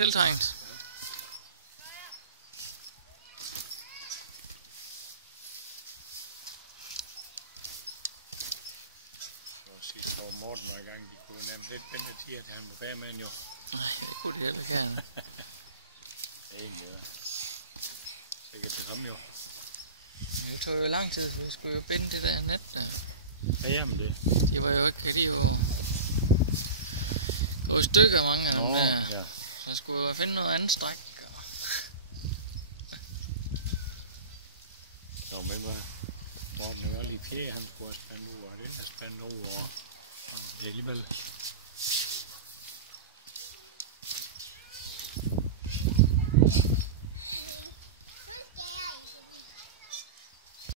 tiltrængt. Sidst var Morten var i gang, de kunne nærmest lidt vente til, at han var færdig med en jo. Nej, det kunne de heller gerne. Det er egentlig, ja. Sikkert det samme jo. Det tog jo lang tid, så vi skulle jo binde det der net der. Ja, jamen det. De var jo ikke, de var gået i stykker, mange af dem der. Ja. Så skulle jeg finde noget andet stræk. Nå, men hvad? Morten var lige fjerde, han skulle have spændt over, og den har spændt over. Det er alligevel